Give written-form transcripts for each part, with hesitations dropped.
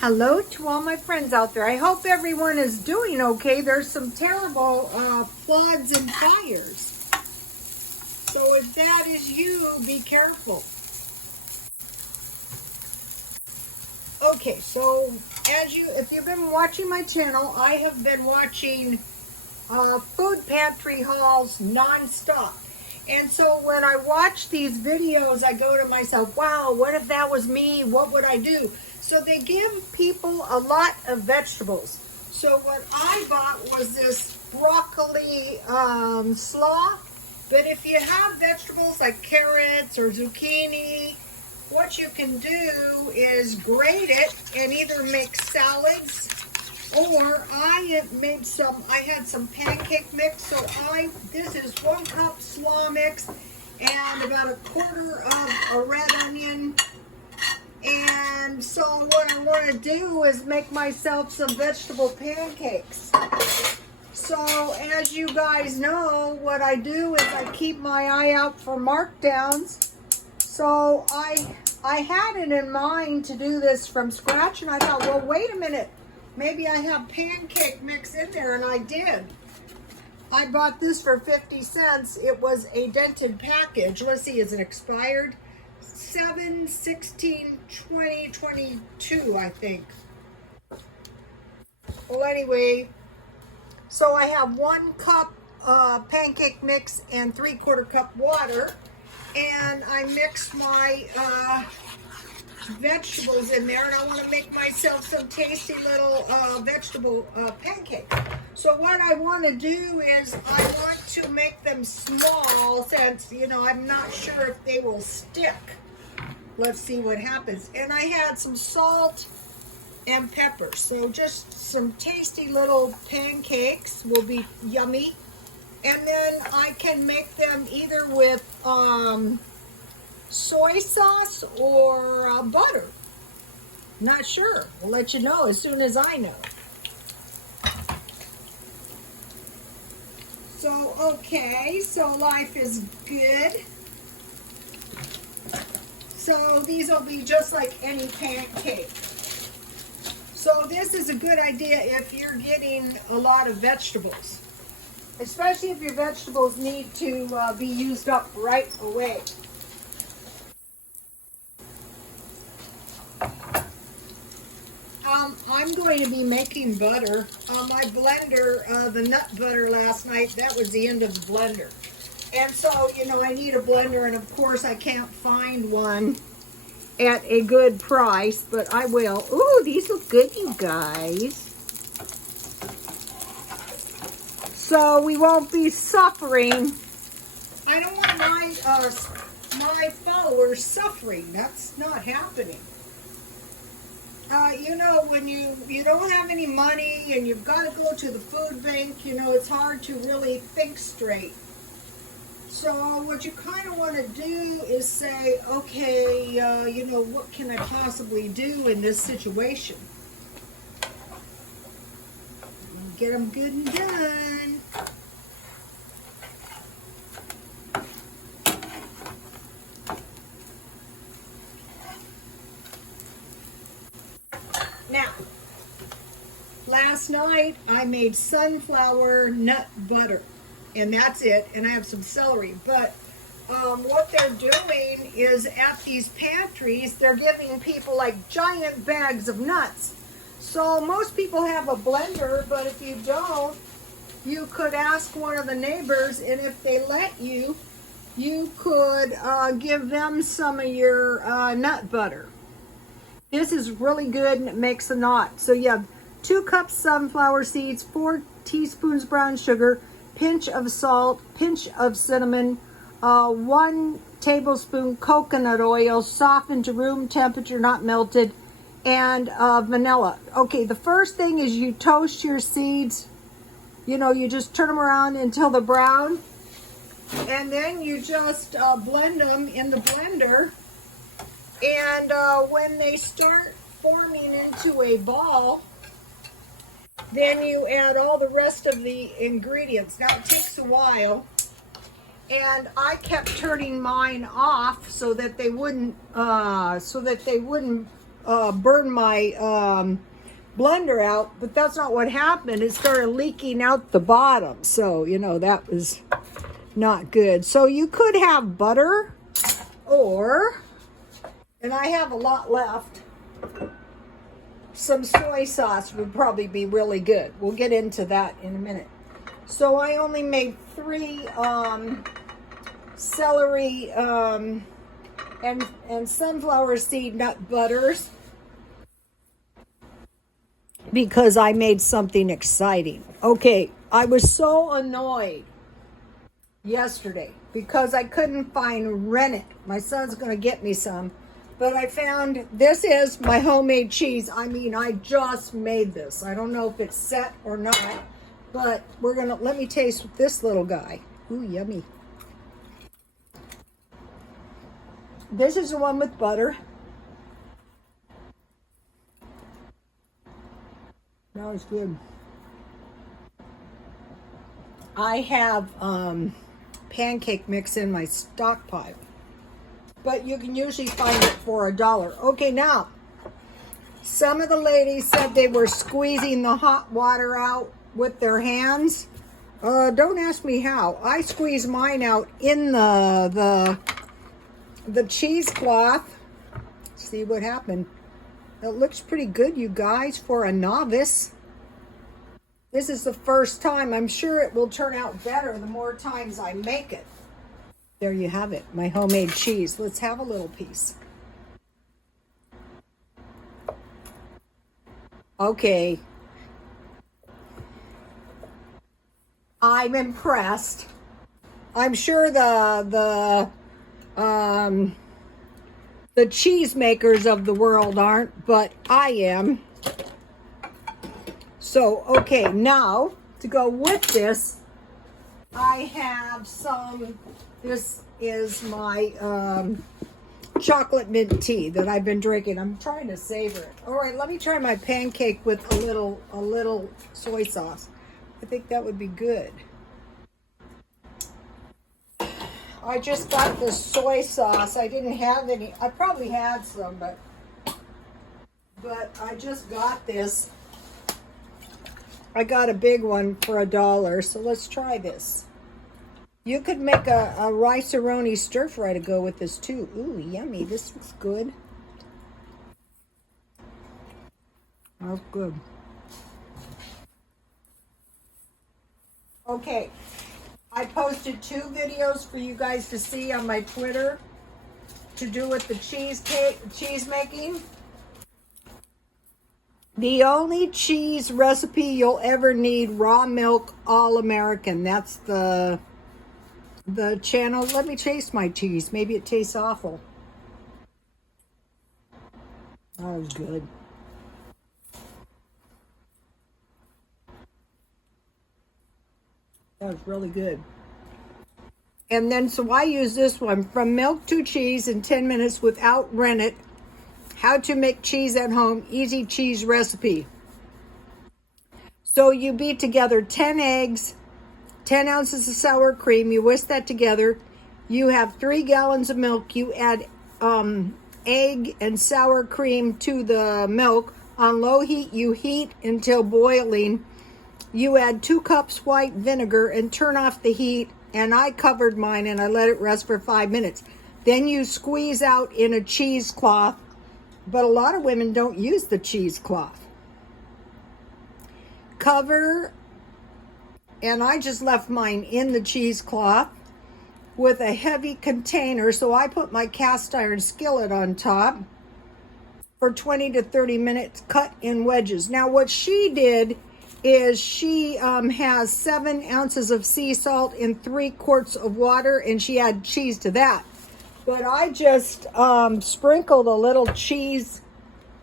Hello to all my friends out there. I hope everyone is doing okay. There's some terrible floods and fires. So if that is you, be careful. Okay, so if you've been watching my channel, I have been watching food pantry hauls non-stop. And so when I watch these videos, I go to myself, wow, what if that was me? What would I do? So they give people a lot of vegetables. So what I bought was this broccoli slaw. But if you have vegetables like carrots or zucchini, what you can do is grate it and either make salads, or I had some pancake mix. So this is 1 cup slaw mix and about 1/4 of a red onion. And so what I want to do is make myself some vegetable pancakes. So as you guys know, what I do is I keep my eye out for markdowns. So I had it in mind to do this from scratch, and I thought, well, wait a minute. Maybe I have pancake mix in there, and I did. I bought this for 50 cents. It was a dented package. Let's see, is it expired? 7/16/2022, I think. Well, anyway, so I have 1 cup pancake mix and 3/4 cup water, and I mix my vegetables in there, and I want to make myself some tasty little vegetable pancake. So what I want to do is I want to make them small, since, you know, I'm not sure if they will stick. Let's see what happens. And I had some salt and pepper. So just some tasty little pancakes will be yummy. And then I can make them either with soy sauce or butter. Not sure. We'll let you know as soon as I know. So, okay, so life is good. So these will be just like any pancake. So this is a good idea if you're getting a lot of vegetables, especially if your vegetables need to be used up right away. I'm going to be making butter. My blender, the nut butter last night, that was the end of the blender. And so, you know, I need a blender, and of course I can't find one at a good price, but I will. Ooh, these look good, you guys. So we won't be suffering. I don't want my followers suffering. That's not happening. You know, when you don't have any money and you've got to go to the food bank, you know, it's hard to really think straight. So what you kind of want to do is say, okay, you know, what can I possibly do in this situation? Get them good and done. Now, last night I made sunflower nut butter. And that's it, and I have some celery. But what they're doing is at these pantries, they're giving people like giant bags of nuts. So most people have a blender, but if you don't, you could ask one of the neighbors, and if they let you, you could give them some of your nut butter. This is really good, and it makes a knot. So you have 2 cups sunflower seeds, 4 teaspoons brown sugar, pinch of salt, pinch of cinnamon, 1 tablespoon coconut oil, softened to room temperature, not melted, and vanilla. Okay, the first thing is you toast your seeds. You know, you just turn them around until they're brown, and then you just blend them in the blender. And when they start forming into a ball, then you add all the rest of the ingredients. Now it takes a while, and I kept turning mine off so that they wouldn't burn my blender out, but that's not what happened. It started leaking out the bottom. So, you know, that was not good. So you could have butter or, and I have a lot left, some soy sauce would probably be really good. We'll get into that in a minute. So I only made 3 celery and sunflower seed nut butters because I made something exciting. Okay, I was so annoyed yesterday because I couldn't find rennet. My son's going to get me some. But I found, this is my homemade cheese. I mean, I just made this. I don't know if it's set or not, but we're gonna, let me taste this little guy. Ooh, yummy. This is the one with butter. That was good. I have pancake mix in my stockpile, but you can usually find it for $1. Okay, now, some of the ladies said they were squeezing the hot water out with their hands. Don't ask me how. I squeeze mine out in the cheesecloth. See what happened. It looks pretty good, you guys, for a novice. This is the first time. I'm sure it will turn out better the more times I make it. There you have it, my homemade cheese. Let's have a little piece. Okay. I'm impressed. I'm sure the cheese makers of the world aren't, but I am. So, okay, now to go with this, I have some, this is my chocolate mint tea that I've been drinking. I'm trying to savor it. All right, let me try my pancake with a little soy sauce. I think that would be good. I just got this soy sauce. I didn't have any. I probably had some, but I just got this. I got a big one for $1, so let's try this. You could make a rice-a-roni stir-fry to go with this too. Ooh, yummy. This looks good. That's good. Okay. I posted 2 videos for you guys to see on my Twitter to do with the cheese making. The only cheese recipe you'll ever need, raw milk, all American. That's the channel. Let me taste my cheese. Maybe it tastes awful. That was good. That was really good. And then, so I use this one, from milk to cheese in 10 minutes without rennet. How to make cheese at home, easy cheese recipe. So you beat together 10 eggs, 10 ounces of sour cream. You whisk that together. You have 3 gallons of milk. You add egg and sour cream to the milk. On low heat, you heat until boiling. You add 2 cups white vinegar and turn off the heat. And I covered mine and I let it rest for 5 minutes. Then you squeeze out in a cheesecloth. But a lot of women don't use the cheesecloth. Cover, and I just left mine in the cheesecloth with a heavy container. So I put my cast iron skillet on top for 20 to 30 minutes, cut in wedges. Now what she did is she has 7 ounces of sea salt in 3 quarts of water, and she added cheese to that. But I just sprinkled a little cheese,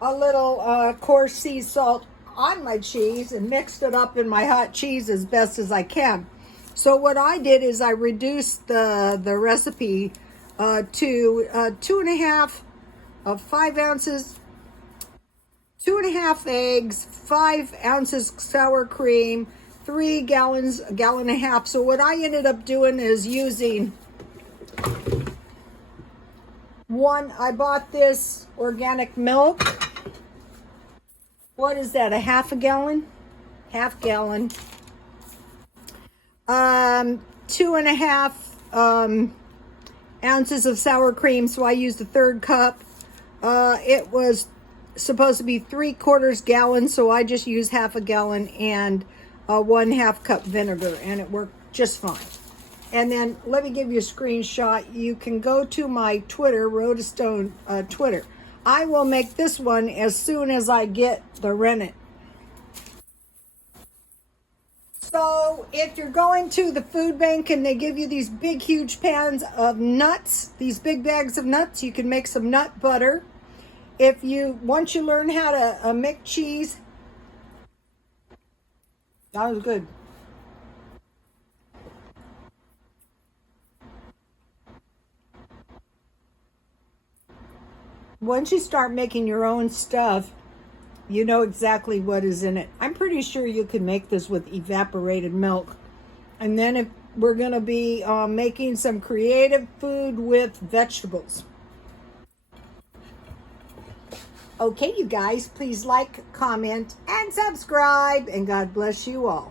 a little coarse sea salt on my cheese and mixed it up in my hot cheese as best as I can. So what I did is I reduced the recipe to 2.5 of 5 ounces, 2.5 eggs, 5 ounces sour cream, 3 gallons, a gallon and a half. So what I ended up doing is using I bought this organic milk. what is that, a half a gallon? Half gallon. 2.5 ounces of sour cream, so I used a third cup. It was supposed to be 3/4 gallon, so I just used half a gallon, and 1/2 cup vinegar, and it worked just fine. And then let me give you a screenshot. You can go to my Twitter, Road to Stone Twitter. I will make this one as soon as I get the rennet. So if you're going to the food bank and they give you these big, huge pans of nuts, these big bags of nuts, you can make some nut butter. Once you learn how to make cheese, that was good. Once you start making your own stuff, you know exactly what is in it. I'm pretty sure you can make this with evaporated milk. And then if we're going to be making some creative food with vegetables. Okay, you guys, please like, comment, and subscribe. And God bless you all.